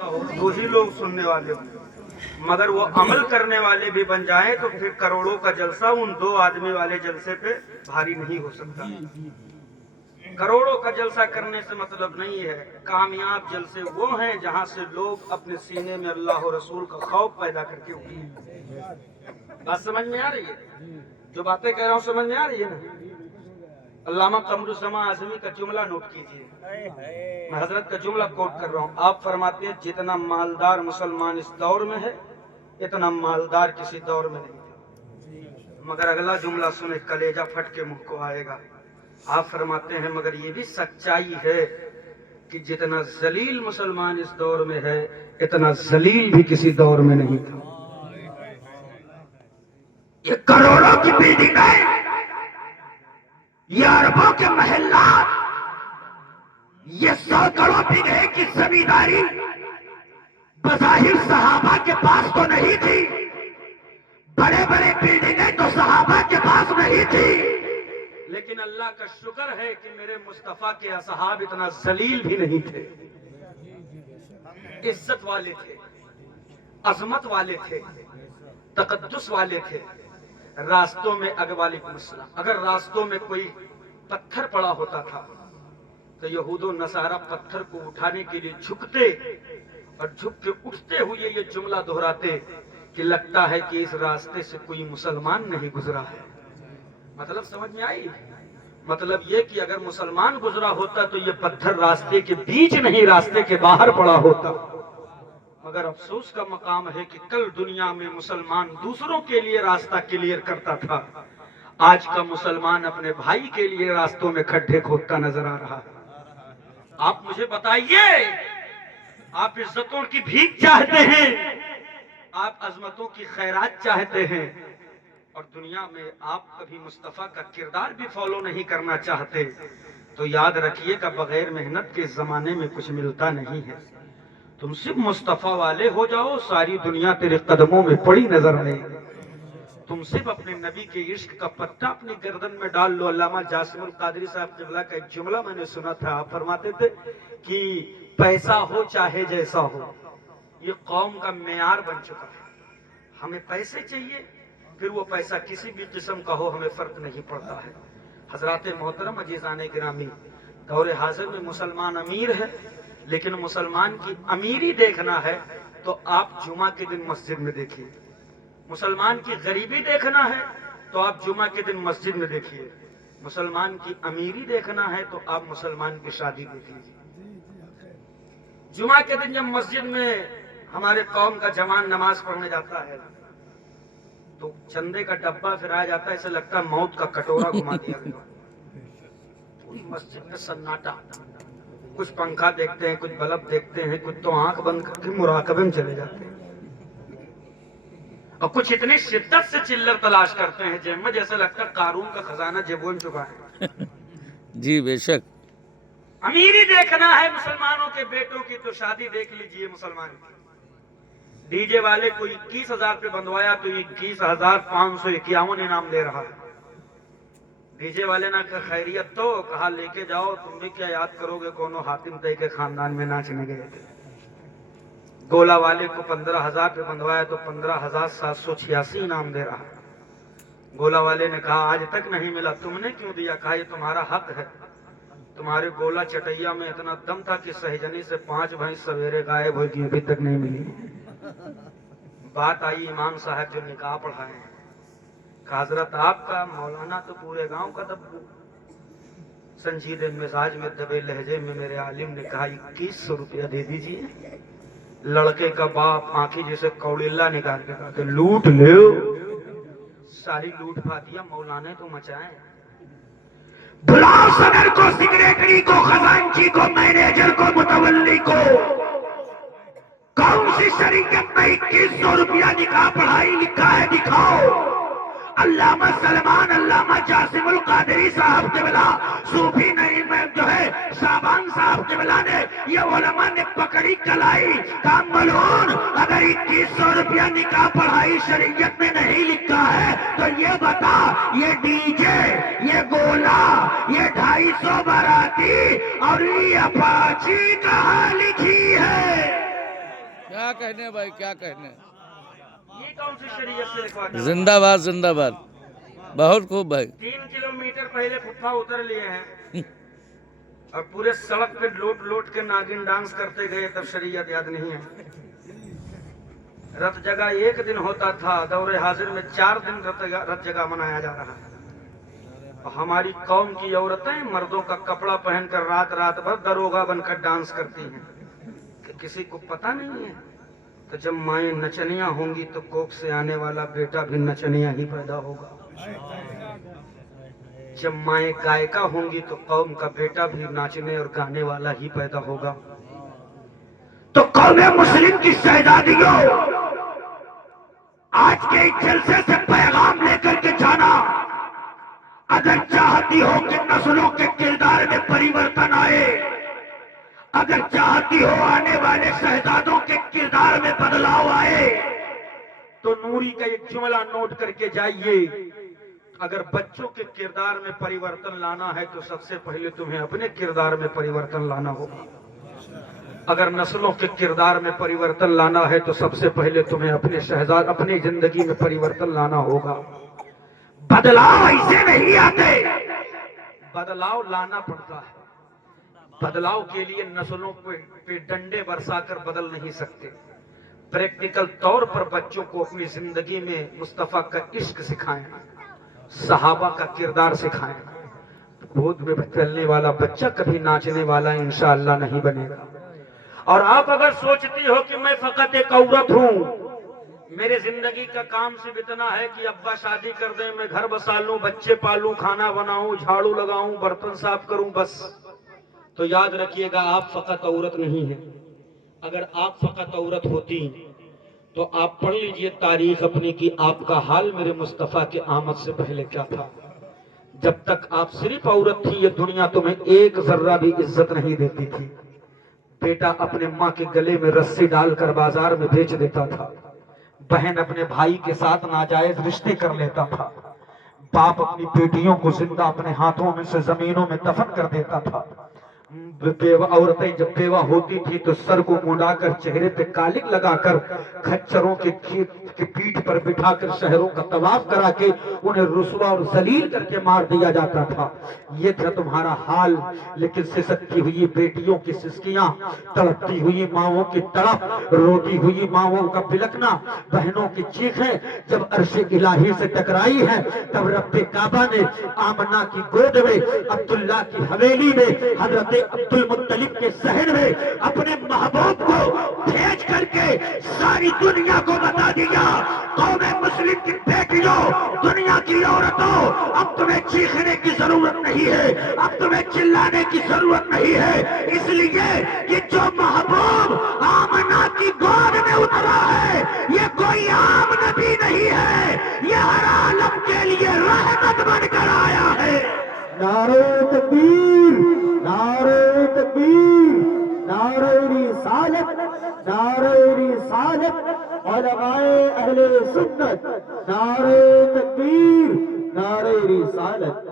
दो ही लोग सुनने वाले हों, मगर वो अमल करने वाले भी बन जाएं तो फिर करोड़ों का जलसा उन दो आदमी वाले जलसे पे भारी नहीं हो सकता। करोड़ों का जलसा करने से मतलब नहीं है। कामयाब जलसे वो हैं जहां से लोग अपने सीने में अल्लाह और रसूल का खौफ पैदा करके उठे। बात समझ में आ रही है? जो बातें कह रहा हूं समझ में आ रही है ना? अल्लामा कमरुज़्ज़मा आज़मी का जुमला नोट कीजिए, मैं हजरत का जुमला कोट कर रहा हूँ। आप फरमाते हैं जितना मालदार मुसलमान इस दौर में है इतना मालदार किसी दौर में नहीं था। मगर अगला जुमला सुने कलेजा फट के मुंह को आएगा। आप फरमाते हैं मगर ये भी सच्चाई है कि जितना जलील मुसलमान इस दौर में है इतना जलील भी किसी दौर में नहीं था। ये करोड़ों की बिल्डिंग है, ये अरबों के महल्ला, ये सैकड़ों बीघे की जमींदारी बज़ाहिर सहाबा के पास तो नहीं थी। बड़े बड़े बिल्डिंगें तो सहाबा के पास नहीं थी, लेकिन अल्लाह का शुक्र है कि मेरे मुस्तफा के असहाब इतना जलील भी नहीं थे। इज्जत वाले थे, अजमत वाले थे, तकद्दुस वाले थे। रास्तों में अगर रास्तों में कोई पत्थर पड़ा होता था तो यहूदो नसारा पत्थर को उठाने के लिए झुकते और झुक के उठते हुए ये जुमला दोहराते कि लगता है कि इस रास्ते से कोई मुसलमान नहीं गुजरा है। मतलब समझ में आई? मतलब ये कि अगर मुसलमान गुजरा होता तो ये पत्थर रास्ते के बीच नहीं रास्ते के बाहर पड़ा होता। मगर अफसोस का मकाम है कि कल दुनिया में मुसलमान दूसरों के लिए रास्ता क्लियर करता था, आज का मुसलमान अपने भाई के लिए रास्तों में खड्डे खोदता नजर आ रहा है। आप मुझे बताइए, आप इज्जतों की भीख चाहते हैं, आप अजमतों की खैरात चाहते हैं और दुनिया में आप कभी मुस्तफा का किरदार भी फॉलो नहीं करना चाहते, तो याद रखिएगा बगैर मेहनत के जमाने में कुछ मिलता नहीं है। तुम सिर्फ मुस्तफा वाले हो जाओ, सारी दुनिया तेरे कदमों में पड़ी नजर आएगी। तुम सिर्फ अपने नबी के इश्क का पत्ता अपनी गर्दन में डाल लो। अल्लामा जासिमुल कादरी साहब क़िबला का एक जुमला मैंने सुना था। आप फरमाते थे कि पैसा हो चाहे जैसा हो, ये कौम का मेयार बन चुका है। हमें पैसे चाहिए, फिर वो पैसा किसी भी किस्म का हो, हमें फर्क नहीं पड़ता है। हजरात मोहतरम अजीज़ान गिरामी, दौरे हाजिर में मुसलमान अमीर है, लेकिन मुसलमान की अमीरी देखना है तो आप जुमा के दिन मस्जिद में देखिए। मुसलमान की गरीबी देखना है तो आप जुमा के दिन मस्जिद में देखिए। मुसलमान की अमीरी देखना है तो आप मुसलमान की शादी देख लीजिए। जुमा के दिन जब मस्जिद में हमारे कौम का जवान नमाज पढ़ने जाता है तो चंदे का डब्बा फिराया जाता है, ऐसा लगता है मौत का कटोरा घुमा दिया गया। पूरी मस्जिद में सन्नाटा, कुछ पंखा देखते हैं, कुछ बल्ब देखते हैं, कुछ तो आंख बंद करके मुराकबे में चले जाते हैं और कुछ इतनी शिद्दत से चिल्लर तलाश करते हैं जेब में जैसे लगता है कारून का खजाना जेबों में छुपा है। जी बेशक। अमीरी देखना है मुसलमानों के बेटों की तो शादी देख लीजिए मुसलमान की। डीजे वाले को 21,000 पे बंधवाया तो 21,551 इनाम दे रहा है। डीजे वाले ना कहा खैरियत तो कहा लेके जाओ, तुम भी क्या याद करोगे कोनो हातिम तय के खानदान में नाचने गए थे। गोला वाले को 15,000 पे बंधवाया तो 15,786 इनाम दे रहा है। गोला वाले ने कहा आज तक नहीं मिला, तुमने क्यों दिया? कहा ये तुम्हारा हक है। तुम्हारे गोला चटैया में इतना दम था कि सहजनी से 5 भैंस सवेरे गायब हुई थी, अभी तक नहीं मिली। बात आई इमाम साहब जो निकाह पढ़ाए, हजरत आपका मौलाना तो पूरे गांव का दब्बू। संजीदे मिजाज में दबे लहजे में मेरे आलिम ने कहा 2100 रुपया दे दीजिए। लड़के का बाप आंखी जैसे कौड़िल्ला निकाल के कहा लूट ले। सारी लूट फातिया मौलाने तो मचाए। बुलाओ सदर को, सेक्रेटरी को, खजांची को, मैनेजर को, मुतवल्ली को। कौन सी शरीयत में 2100 रुपया निकाह पढ़ाई लिखा है दिखाओ। अल्लामा सलमान, अल्लामा जासिमुल कादरी साहब क़िबला, सूफी नहीं में जो है शाबान साहब क़िबला ने, ये उलमा ने पकड़ी कलाई काम मलून। अगर 2100 रुपया निकाह पढ़ाई शरीयत में नहीं लिखा है तो ये बता, ये डीजे, ये गोला, ये 250 बाराती और ये अपाची कहाँ लिखी है? क्या कहने भाई, क्या कहने। ये कौन सी शरीयत से लिखवाते हैं? जिंदाबाद जिंदाबाद, बहुत खूब भाई। 3 किलोमीटर पहले फुफ्फा उतर लिए हैं और पूरे सड़क पे लोट लोट के नागिन डांस करते गए, तब शरीयत याद नहीं है। रथ जगह 1 दिन होता था, दौरे हाजिर में 4 दिन रथ जगह मनाया जा रहा है। और हमारी कौम की औरतें मर्दों का कपड़ा पहनकर रात रात भर दरोगा बनकर डांस करती हैं कि किसी को पता नहीं है। तो जब माएँ नचनिया होंगी तो कोख से आने वाला बेटा भी नचनिया ही पैदा होगा। जब माएँ गायिका होंगी तो कौम का बेटा भी नाचने और गाने वाला ही पैदा होगा। तो कौम मुस्लिम की शहजादियों, आज के इस जलसे से पैगाम लेकर के जाना, अगर चाहती हो कि नस्लों के किरदार में परिवर्तन आए, अगर चाहती हो आने वाले शहजादों के किरदार में बदलाव आए, तो नूरी का एक जुमला नोट करके जाइए। अगर बच्चों के किरदार में परिवर्तन लाना है तो सबसे पहले तुम्हें अपने किरदार में परिवर्तन लाना होगा। अगर नस्लों के किरदार में परिवर्तन लाना है तो सबसे पहले तुम्हें अपनी जिंदगी में परिवर्तन लाना होगा। बदलाव ऐसे नहीं आते, बदलाव लाना पड़ता है। बदलाव के लिए नस्लों पे डंडे बरसाकर बदल नहीं सकते। प्रैक्टिकल तौर पर बच्चों को अपनी जिंदगी में मुस्तफा का इश्क सिखाएं, सहाबा का किरदार सिखाएं। गोद में चलने वाला बच्चा कभी नाचने वाला इंशाअल्लाह नहीं बनेगा। और आप अगर सोचती हो कि मैं फकत एक औरत हूं, मेरे जिंदगी का काम सिर्फ इतना है कि अब्बा शादी कर दें, मैं घर बसा लूं, बच्चे पालूं, खाना बनाऊं, झाड़ू लगाऊं, बर्तन साफ करूं, बस, तो याद रखिएगा आप फकत औरत नहीं है। अगर आप फकत औरत होती तो आप पढ़ लीजिए तारीख अपनी कि आपका हाल मेरे मुस्तफा के आमद से पहले क्या था। जब तक आप सिर्फ औरत थी, ये दुनिया तुम्हें एक जर्रा भी इज्जत नहीं देती थी। बेटा अपने माँ के गले में रस्सी डालकर बाजार में बेच देता था, बहन अपने भाई के साथ नाजायज रिश्ते कर लेता था, बाप अपनी बेटियों को जिंदा अपने हाथों में से जमीनों में दफन कर देता था। बेवा औरतें जब बेवा होती थी तो सर को मुड़ाकर, चेहरे पे कालिक लगाकर, खच्चरों के पीठ पर बिठाकर शहरों का तवाफ करा के उन्हें रुसवा और जलील करके मार दिया जाता था। ये था तुम्हारा हाल। लेकिन सिसकती हुई बेटियों की सिसकियां, तड़पती हुई माओं की तड़प, रोती हुई माओं का बिलकना, बहनों की चीखें जब अर्श इलाही से टकराई है, तब रब्बे काबा ने आमना की गोद में, अब्दुल्ला की हवेली में, हजरत अब्दुल मुत्तलिब के शहर में अपने महबूब को भेज करके सारी दुनिया को बता दिया, कौम मुस्लिम की बेटियों, दुनिया की औरतों, अब तुम्हें चीखने की जरूरत नहीं है, अब तुम्हें चिल्लाने की जरूरत नहीं है, इसलिए कि जो महबूब आमना की गोद में उतरा है, ये कोई आम नबी नहीं है, ये हर आलम के लिए रहमत बनकर आया है। नारे तकबीर, नारे तकबीर, नारे रिसालत, नारे रिसालत, उलमाए अहले सुन्नत, नारे तकबीर, नारे रिसालत।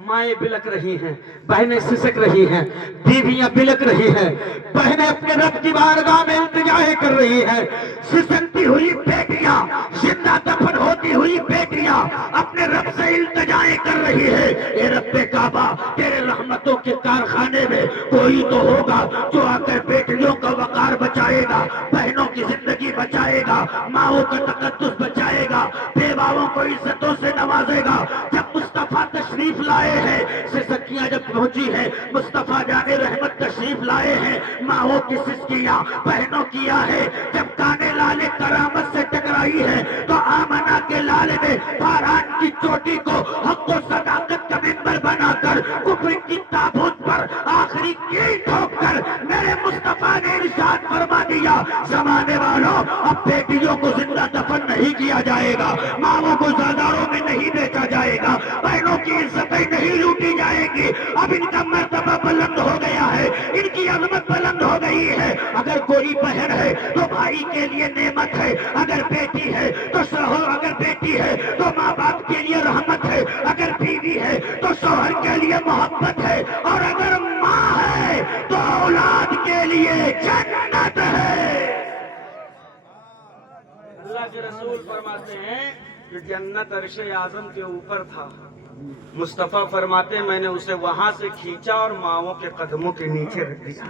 माएं बिलक रही हैं, बहनें सिसक रही हैं, बीवियां बिलक रही हैं, बहनें अपने रब की बारगाह में इल्तिजाएं कर रही हैं। सिसकती हुई बेटियां, जिंदा दफन होती हुई बेटियां अपने रब से इल्तिजाएं कर रही है। ए रब्बे काबा, तेरे रहमतों के कारखाने में कोई तो होगा जो आकर बेटियों का वकार बचाएगा, बहनों की जिंदगी बचाएगा, माओं का तकद्दुस बचाएगा, बेवाओं को इज्जतों से नवाजेगा। जब मुस्तफा तशरीफ लाए हैं, सिसकियां जब पहुंची है, मुस्तफा जाने रहमत तशरीफ लाए हैं, माओं की सिसकियां बहनों किया है। जब काने लाले करामत से टकराई है तो आमना के लाले ने फारान की चोटी को हक व सदाकत का मिंबर बनाकर कुफर की ताबूत पर आखिरी कील ठोककर मेरे मुस्तफा ने इरशाद फरमा दिया, जमाने वालों, अब बेटियों को जिंदा दफन नहीं किया जाएगा, माओं को बाजारों में नहीं बेचा जाएगा, बहनों की इज्जतें नहीं लूटी जाएंगी। अब इनका मर्तबा बुलंद हो गया है, इनकी अजमत बुलंद हो गई है। अगर कोई बहन है तो भाई के लिए नेमत है, अगर बेटी है तो शोहर, अगर बेटी है तो माँ बाप के लिए रहमत है, अगर बीवी है तो शोहर के लिए मोहब्बत है, और अगर माँ है तो औलाद के लिए जन्नत है। के रसूल फरमाते हैं कि जन्नत अर्श आजम के ऊपर था, मुस्तफा फरमाते मैंने उसे वहां से खींचा और माओं के कदमों के नीचे रख दिया।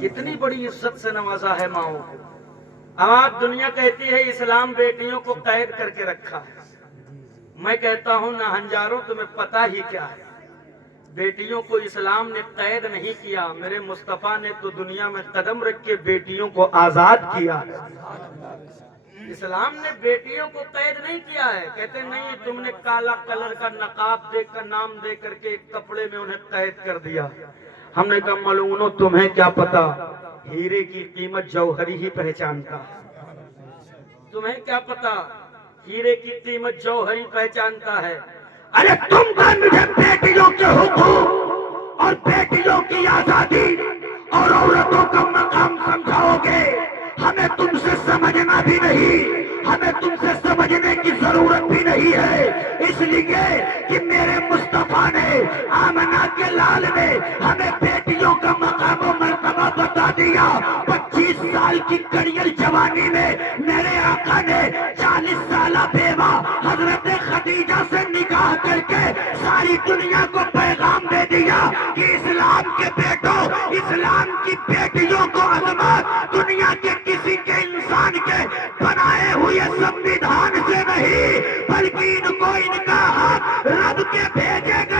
कितनी बड़ी इज्जत से नवाजा है माओं को। आज दुनिया कहती है इस्लाम बेटियों को कैद करके रखा है। मैं कहता हूं ना हंजारों, तुम्हें पता ही क्या है, बेटियों को इस्लाम ने कैद नहीं किया, मेरे मुस्तफा ने तो दुनिया में कदम रख के बेटियों को आजाद किया है। इस्लाम ने बेटियों को कैद नहीं किया है। कहते नहीं तुमने काला कलर का नकाब देकर नाम दे करके एक कपड़े में उन्हें कैद कर दिया। हमने कहा मलूनो तुम्हें क्या पता, हीरे की कीमत जौहरी ही पहचानता है। तुम्हें क्या पता, हीरे की कीमत जौहरी पहचानता है। अरे तुम मुझे बेटियों के हुकूक और बेटियों की आजादी और औरतों का मकाम समझाओगे, हमें तुमसे समझना भी नहीं, हमें तुमसे समझने की जरूरत भी नहीं है। इसलिए कि मेरे मुस्तफा ने, आमना के लाल ने हमें बेटियों का मकाम और मर्तबा बता दिया। 25 साल की कड़ियल जवानी में मेरे आका ने 40 साल बेवा हजरत खदीजा से निकाह करके सारी दुनिया को पैगाम दे दिया कि इस्लाम के बेटों, इस्लाम की बेटियों को अजमत दुनिया के किसी के इंसान के बनाए हुए संविधान से नहीं, बल्कि इनको इनका हक रब के भेजे गए